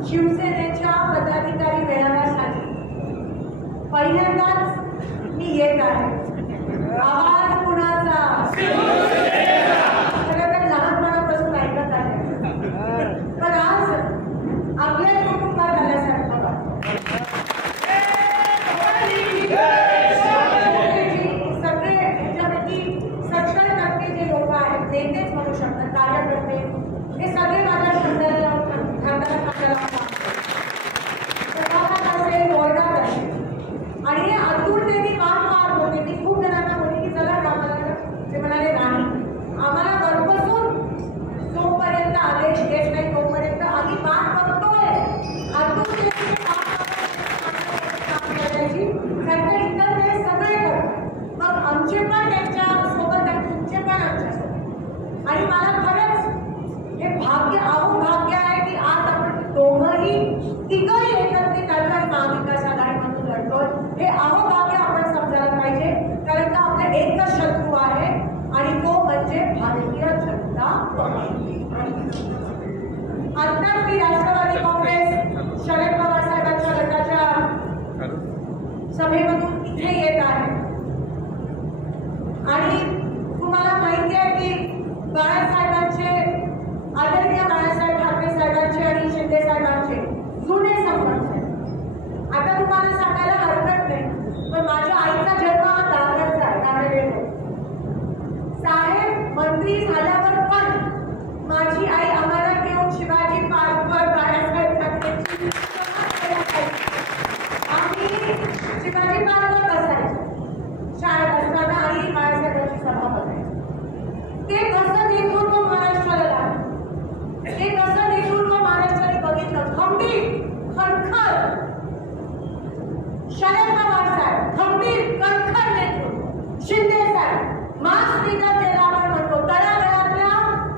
शिवसेनेच्या पदाधिकारी मेळाव्यासाठी पहिल्यांदाच मी येत आहे. आवाज कुणाचा? ऐकत आहे. पण आज आपल्याच कुटुंबात सगळे याच्यापैकी सत्तर टक्के जे लोक आहेत नेते This again, तिघही एकत्रित महाविकास आघाडीमधून लढतोय. हे अहो भाग्य आपण समजायला पाहिजे कारण का आपला एकच शत्रू आहे आणि तो म्हणजे भारतीय जनता मी राष्ट्रवादी काँग्रेस शरद पवार साहेबांच्या गटाच्या सभेमधून इथे येत आहे आणि तुम्हाला माहिती आहे की बाळासाहेबांचे आदरणीय बाळासाहेब ठाकरे साहेबांचे आणि शिंदे साहेबांचे जुने संबंध आहेत आता तुम्हाला सांगायला हरकत नाही पण माझ्या आईचा जन्म हा दादरचा आहे दादरेलो साहेब मंत्री झाल्यावर पण माझी आई आम्हाला घेऊन शिवाजी पार्कवर बाळासाहेब ठाकरेंची सभा करायची. आम्ही शिवाजी पार्कवर बसायचो. शाळेत असताना आई बाळासाहेबांची सभा बघायची ते कसं नेतृत्व महाराष्ट्राला लागलं? ते कसं नेतृत्व महाराष्ट्राने बघितलं? खंबीर खणखर शरद पवार साहेब खंबीर कणखर नेतृत्व. शिंदे साहेब मास्क विकत ज्याला आपण म्हणतो तळागळातल्या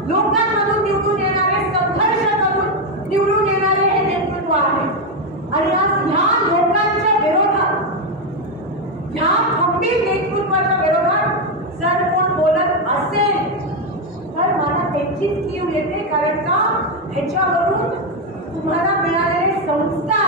लोकांना ह्याच्यावरून तुम्हाला मिळालेले संस्कार